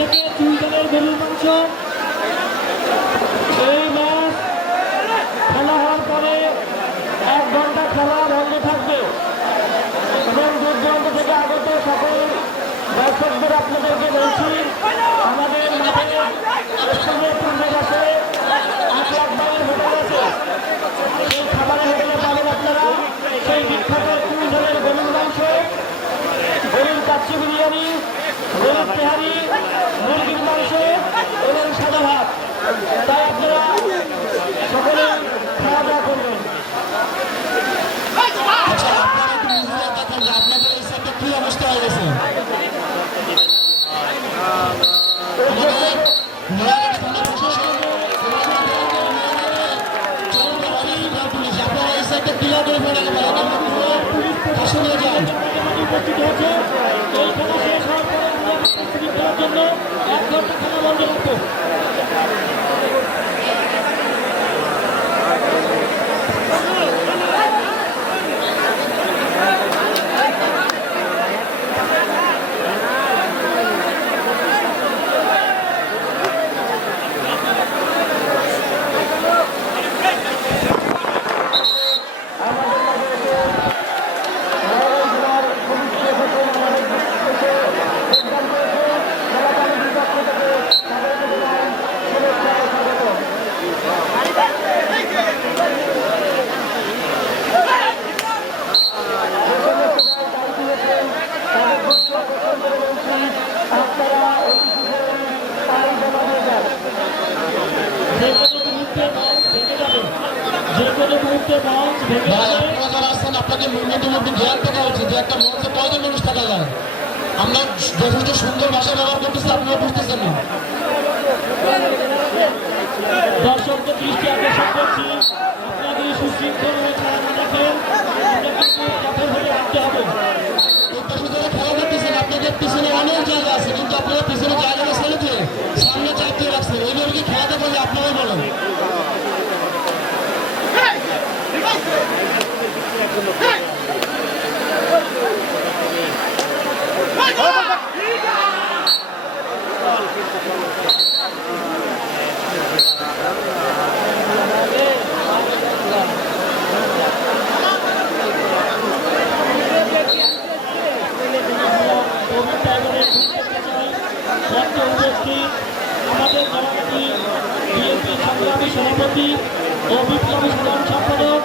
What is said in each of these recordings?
থেকে চুইটালের গরুর মাংস। এই ম্যাচ খেলা হওয়ার পরে এক ঘণ্টা খেলা বন্ধ থাকবে। এবং দূর দূরান্ত থেকে আগত সকল দর্শকদের আপনাদেরকে বলছি, আমাদের মাঠে স্থানীয় পূর্বের আছে আট লাখ বাড়ির হোটেল আছে। সেই খাবারের হোটেলে পাবেন আপনারা সেই বিখ্যাত গরুর কাচ্চি বিরিয়ানি গরুর তেহারি মুরগির মাংস এবং সাদা ভাত। তাই আপনারা সকলে খাওয়া দাওয়া করবেন। আপনারা একটু নিজেরা দেখেন যে আপনাদের এই সাইডে কি অবস্থা হয়ে গেছে উপস্থিত হয়েছে খেলার জন্য এক ঘণ্টা খেলা বন্ধ রাখব আপনারা যারা আসছেন থাকা উচিত যে একটা মঞ্চে কয়জন মানুষ থাকা যায়? আমরা যথেষ্ট সুন্দর ভাষা ব্যবহার করতেছি আপনারা বুঝতেছেন না। দর্শকদের দৃষ্টি আকর্ষণ করছি। আপনারা সুশৃঙ্খল আপনাদের পিছনে অনেক জায়গা আছে কিন্তু আপনারা পিছনে জায়গাটা আমাদের সভাপতি বিএনপি সংগ্রামী সভাপতি ও বিপ্লবী সাধারণ সম্পাদক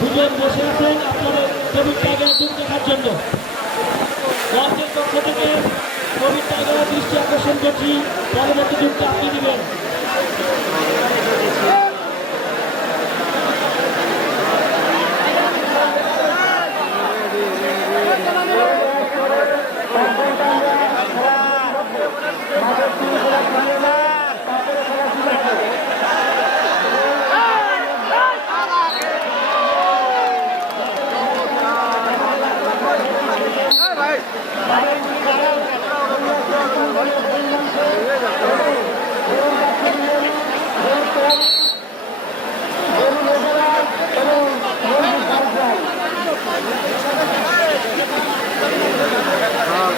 দুজন বসে আছেন আপনাদের কোভিড টাইগারের যুগ দেখার জন্য মঞ্চের পক্ষ থেকে কোভিড পরবর্তী যুগটা আপনি দিবেন Bye.